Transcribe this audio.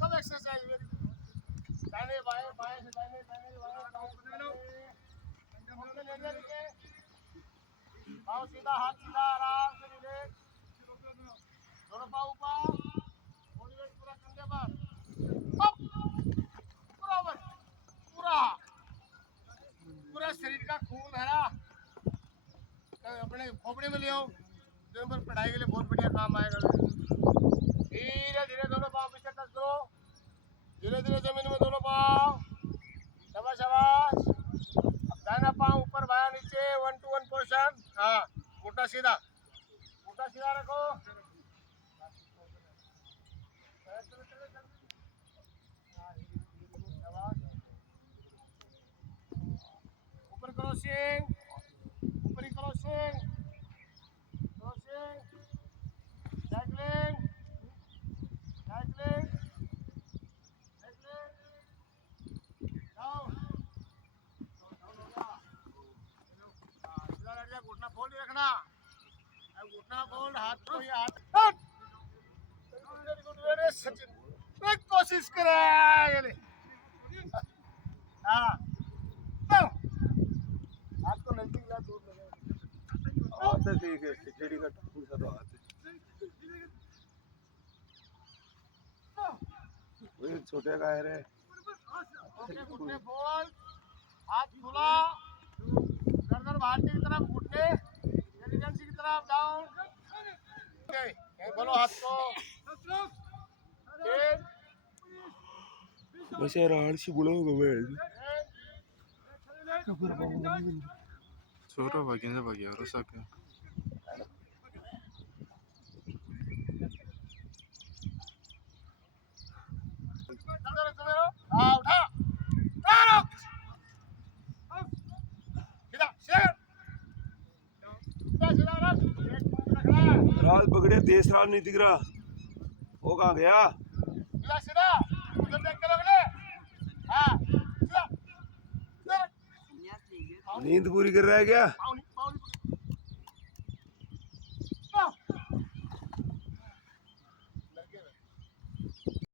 सब exercise very good. दाहिने बाएं, बाएं से दाहिने, दाहिने से बाएं, बाएं से दाहिने। घूमने ले लिया नीचे। पाँव सीधा, हाथ सीधा, आराम से रिलैक्स। दोनों पाँव ऊपर। बॉडी वेट पूरा कंधे पर। अप, पूरा ऊपर, पूरा पूरा शरीर का खून है ना अपने खोपड़े में ले आओ। दिन भर पढ़ाई के लिए बहुत बढ़िया काम आएगा। धीरे धीरे दोनों पाँव पीछे टच करो। धीरे धीरे जमीन में दोनों पाँव। शाबाश शाबाश। अब दाहिना पाँव ऊपर बाया नीचे, 1 to 1 पोजीशन। हाँ, घुटना सीधा, घुटना सीधा रखो। ऊपर क्रॉसिंग, ऊपरी crossing, crossing, cycling, cycling, cycling, down, down हो गया। सीधा लड़ जा, घुटना फोल्ड रखना। अब घुटना फोल्ड, हाथ को ये हाथ हट। Very good, very Sachin. एक कोशिश करे ये ले। हाँ, हाथ को नजदीक ला, दूर लगे। आते ठीक है, खिचड़ी का टूसा तो आते वही छोटे का है रे। ओके, घुटने फोल्ड, हाथ खुला, गर्दन बाहर की तरफ, घुटने इंटेलिजेंसी की तरफ डाउन। ओके, खोलो हाथ को। चेंज, वैसे राणसी बुढ़ो गए छोरा भाग्य भाग्य रुसा के हाँ, उठा, रुक, सीधा, शेर, सीधा सीधा रख, एक पॉइंट रखना है। रात पकड़े देश रात नहीं दिख रहा। वो कहाँ गया? सीधा सीधा, उधर देख के लोग ले। हाँ, सीधा, सीधा। नींद पूरी कर रहा है क्या? पाँव